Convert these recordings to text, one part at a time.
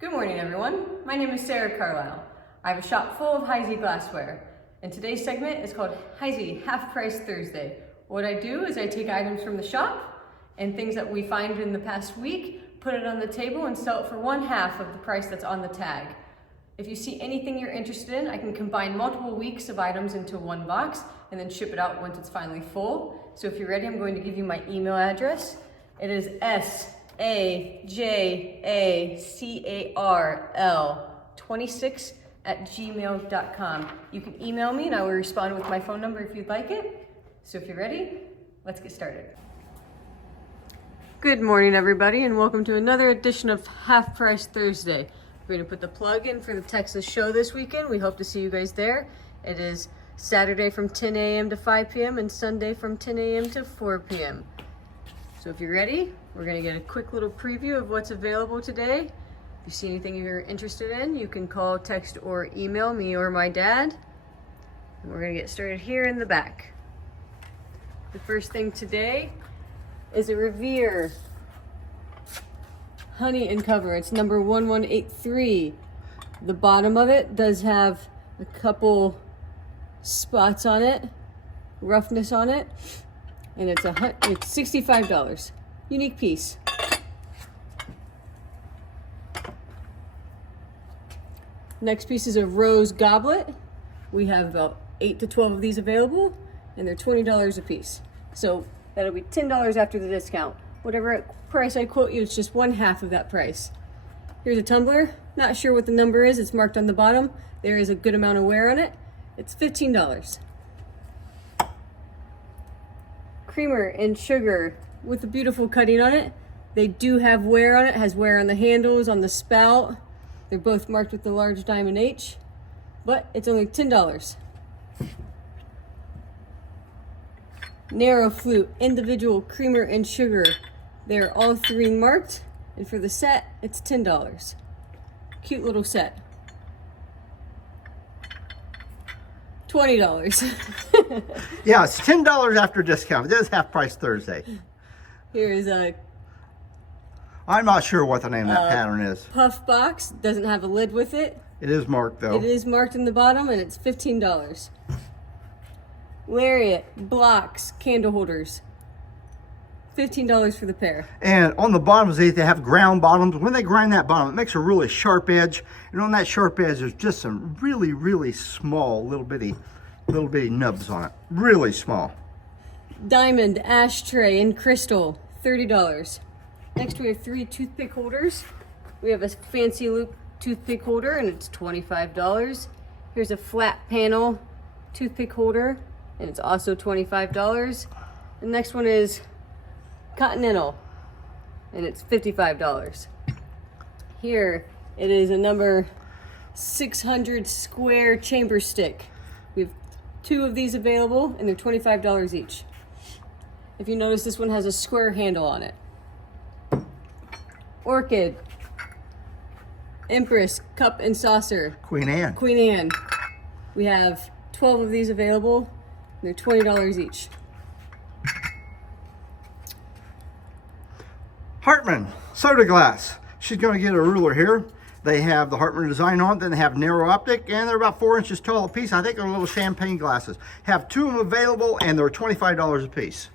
Good morning, everyone. My name is Sarah Carlisle. I have a shop full of Heisey glassware, and today's segment is called Heisey Half Price Thursday. What I do is I take items from the shop and things that we find in the past week, put it on the table and sell it for 1/2 of the price that's on the tag. If you see anything you're interested in, I can combine multiple weeks of items into one box and then ship it out once it's finally full. So if you're ready, I'm going to give you my email address. It is sajacarl26@gmail.com. You can email me and I will respond with my phone number if you'd like it. So if you're ready, let's get started. Good morning, everybody, and welcome to another edition of Half Price Thursday. We're going to put the plug in for the Texas show this weekend. We hope to see you guys there. It is Saturday from 10 a.m. to 5 p.m. and Sunday from 10 a.m. to 4 p.m. So if you're ready, we're going to get a quick little preview of what's available today. If you see anything you're interested in, you can call, text, or email me or my dad. And we're going to get started here in the back. The first thing today is a Revere honey and cover. It's number 1183. The bottom of it does have a couple spots on it, roughness on it, and it's $65. Unique piece. Next piece is a rose goblet. We have about 8 to 12 of these available, and they're $20 a piece. So that'll be $10 after the discount. Whatever price I quote you, it's just 1/2 of that price. Here's a tumbler. Not sure what the number is. It's marked on the bottom. There is a good amount of wear on it. It's $15. Creamer and sugar with a beautiful cutting on it. They do have wear on it. It has wear on the handles, on the spout. They're both marked with the large diamond H, but it's only $10. Narrow flute, individual creamer and sugar. They're all three marked, and for the set, it's $10. Cute little set. $20. Yeah, it's $10 after discount. It is Half Price Thursday. Here's a I'm not sure what the name of that pattern is. puff box. Doesn't have a lid with it. It is marked though. It is marked in the bottom, and it's $15. Lariat blocks, candle holders. $15 for the pair. And on the bottoms, they have ground bottoms. When they grind that bottom, it makes a really sharp edge. And on that sharp edge, there's just some really, really small, little bitty nubs on it. Really small. Diamond ashtray in crystal, $30. Next, we have 3 toothpick holders. We have a fancy loop toothpick holder, and it's $25. Here's a flat panel toothpick holder, and it's also $25. The next one is Continental, and it's $55. Here it is a number 600 square chamber stick. We have 2 of these available, and they're $25 each. If you notice, this one has a square handle on it. Orchid, Empress cup and saucer. Queen Anne. Queen Anne. We have 12 of these available. They're $20 each. Hartman soda glass. She's going to get a ruler here. They have the Hartman design on it. Then they have narrow optic, and they're about 4 inches tall a piece. I think they're little champagne glasses. Have 2 of them available, and they're $25 a piece.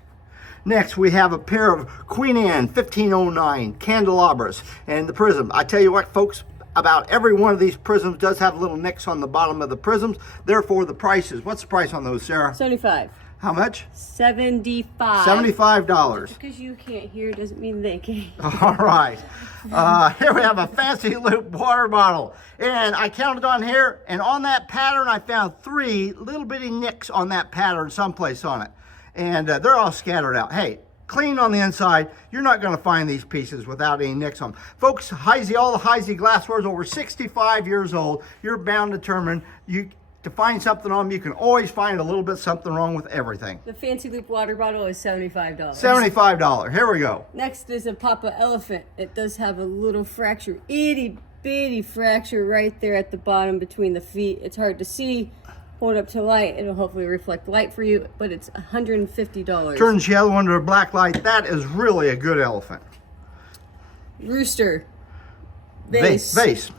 Next, we have a pair of Queen Anne 1509 candelabras and the prism. I tell you what, folks, about every one of these prisms does have little nicks on the bottom of the prisms. Therefore, the price is, what's the price on those, Sarah? $75. How much? $75. $75. Because you can't hear doesn't mean they can. All right. Here we have a fancy loop water bottle. And I counted on here, and on that pattern, I found 3 little bitty nicks on that pattern someplace on it. And they're all scattered out. Hey, clean on the inside. You're not going to find these pieces without any nicks on them. Folks, Heisey, all the Heisey glassware is over 65 years old. You're bound to determine to find something on them. You can always find a little bit something wrong with everything. The fancy loop water bottle is $75. $75. Here we go. Next is a Papa Elephant. It does have a little fracture, itty bitty fracture right there at the bottom between the feet. It's hard to see. Hold up to light, it'll hopefully reflect light for you, but it's $150. Turns yellow under a black light. That is really a good elephant. Rooster. Vase. Vase.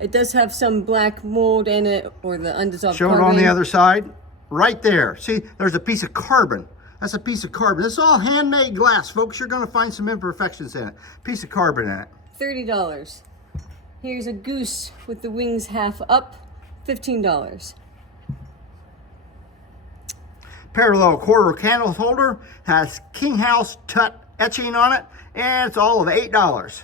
It does have some black mold in it, or the undissolved Show carbon. it on the other side. Right there. See, there's a piece of carbon. That's a piece of carbon. This is all handmade glass, folks. You're going to find some imperfections in it. Piece of carbon in it. $30. Here's a goose with the wings half up. $15. Parallel quarter candle holder. Has King House Tut etching on it. And it's all of $8.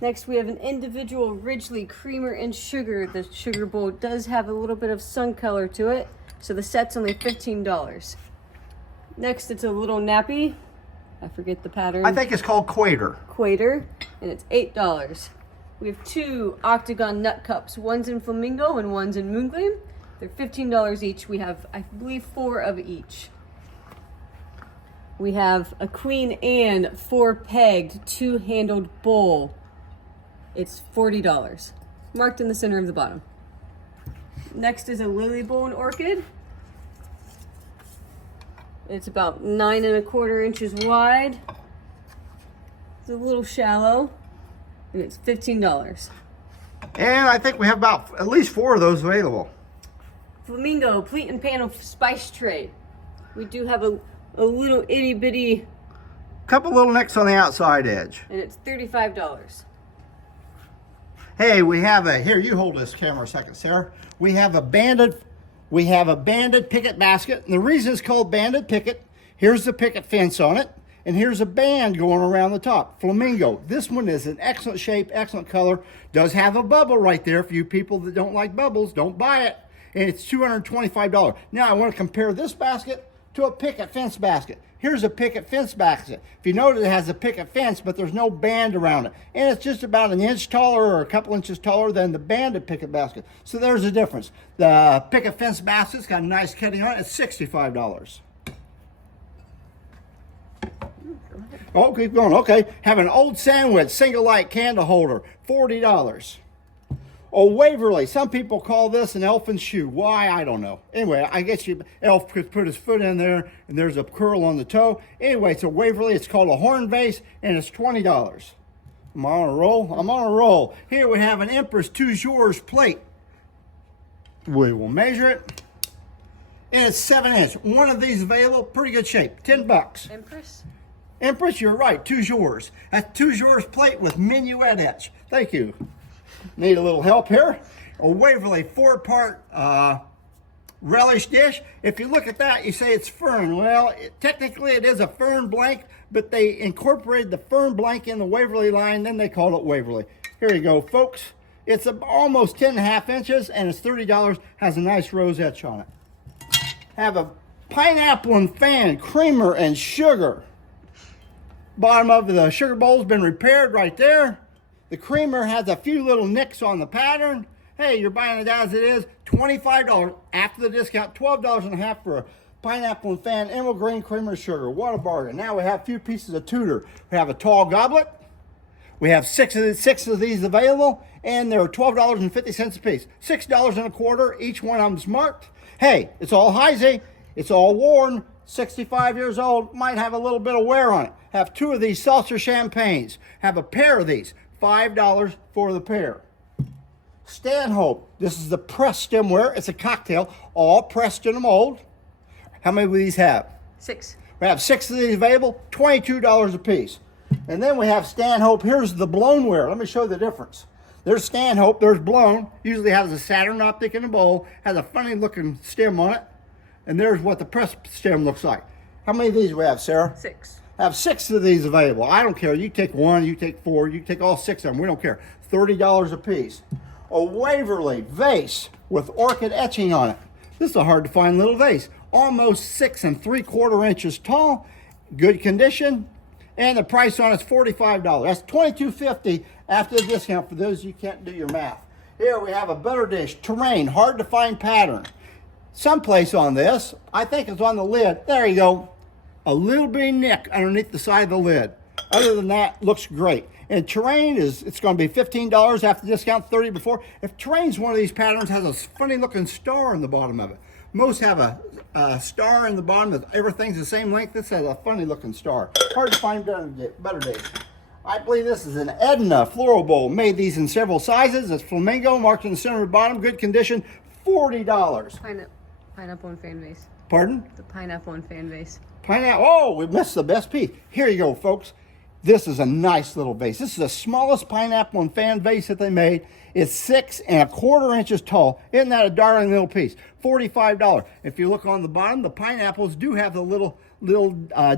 Next, we have an individual Ridgely creamer and sugar. The sugar bowl does have a little bit of sun color to it, so the set's only $15. Next, it's a little nappy. I forget the pattern. I think it's called Quater. Quater, and it's $8. We have 2 octagon nut cups. One's in flamingo and one's in moongleam. They're $15 each. We have, I believe, 4 of each. We have a Queen Anne 4-pegged 2-handled bowl. It's $40, marked in the center of the bottom. Next is a lily bowl and orchid. It's about 9 1/4 inches wide. It's a little shallow, and it's $15. And I think we have about at least 4 of those available. Flamingo pleat and panel spice tray. We do have a little itty bitty, Couple little nicks on the outside edge. and it's $35. Hey, we have a, here, you hold this camera a second, Sarah. We have a banded picket basket. And the reason it's called banded picket, here's the picket fence on it, and here's a band going around the top. Flamingo. This one is an excellent shape, excellent color. Does have a bubble right there. For you people that don't like bubbles, don't buy it. And it's $225. Now I want to compare this basket to a picket fence basket. Here's a picket fence basket. If you notice, it has a picket fence, but there's no band around it. And it's just about an inch taller or a couple inches taller than the banded picket basket. So there's a difference. The picket fence basket's got a nice cutting on it. It's $65. Oh, keep going. Okay. Have an old sandwich single light candle holder. $40. Oh, Waverly. Some people call this an elfin shoe. Why? I don't know. Anyway, I guess elf could put his foot in there and there's a curl on the toe. Anyway, it's a Waverly. It's called a horn vase and it's $20. Am I on a roll? I'm on a roll. Here we have an Empress Two Jours plate. We will measure it. And it's 7-inch. One of these available. Pretty good shape. $10. Empress, you're right. Two Jours. That's Two Jours plate with minuet etch. Thank you. Need a little help here. A Waverly 4-part relish dish. If you look at that, you say it's fern. Well, technically it is a fern blank, but they incorporated the fern blank in the Waverly line, then they called it Waverly. Here you go, folks. It's almost 10.5 inches, and it's $30. Has a nice rose etch on it. Have a pineapple and fan, creamer and sugar. Bottom of the sugar bowl's been repaired right there. The creamer has a few little nicks on the pattern. Hey, you're buying it as it is. $25 after the discount. $12.50 for a pineapple and fan emerald green creamer sugar. What a bargain. Now we have a few pieces of Tudor. We have a tall goblet. We have six of these available, and they're $12.50 a piece. $6.25. Each one of them's marked. Hey, it's all Heisey. It's all worn. 65 years old. Might have a little bit of wear on it. Have 2 of these seltzer champagnes. Have a pair of these. $5 for the pair. Stanhope. This is the pressed stemware. It's a cocktail, all pressed in a mold. How many of these have? 6. We have 6 of these available, $22 a piece. And then we have Stanhope. Here's the blownware. Let me show you the difference. There's Stanhope. There's blown. Usually has a Saturn optic in a bowl. Has a funny looking stem on it. And there's what the pressed stem looks like. How many of these do we have, Sarah? 6. I have 6 of these available. I don't care. You take 1, you take 4, you take all 6 of them. We don't care. $30 a piece. A Waverly vase with orchid etching on it. This is a hard to find little vase. Almost 6 3/4 inches tall. Good condition. And the price on it's $45. That's $22.50 after the discount for those of you who can't do your math. Here we have a butter dish. Terrain. Hard to find pattern. Someplace on this. I think it's on the lid. There you go. A little bitty nick underneath the side of the lid. Other than that, looks great. And terrain it's going to be $15 after discount, $30 before. If terrain's one of these patterns, has a funny looking star in the bottom of it. Most have a star in the bottom. Everything's the same length. This has a funny looking star. Hard to find better days. I believe this is an Edna floral bowl. Made these in several sizes. It's flamingo, marked in the center of the bottom, good condition, $40. Pineapple and fan vase. Pardon? The pineapple and fan vase. Pineapple. Oh, we missed the best piece. Here you go, folks. This is a nice little vase. This is the smallest pineapple and fan vase that they made. It's 6 1/4 inches tall. Isn't that a darling little piece? $45. If you look on the bottom, the pineapples do have the little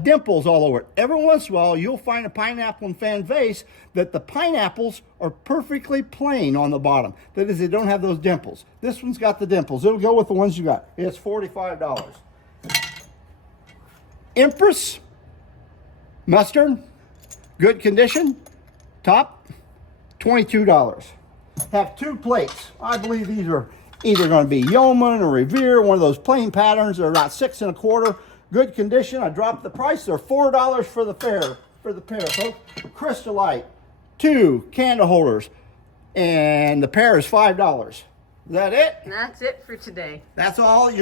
dimples all over it. Every once in a while, you'll find a pineapple and fan vase that the pineapples are perfectly plain on the bottom. That is, they don't have those dimples. This one's got the dimples. It'll go with the ones you got. It's $45. Empress mustard, good condition, top, $22. Have 2 plates. I believe these are either going to be Yeoman or Revere, one of those plain patterns. They're about 6 1/4, good condition. I dropped the price. They're $4 for the pair, folks. Crystallite, 2 candle holders, and the pair is $5. Is that it? And that's it for today. That's all.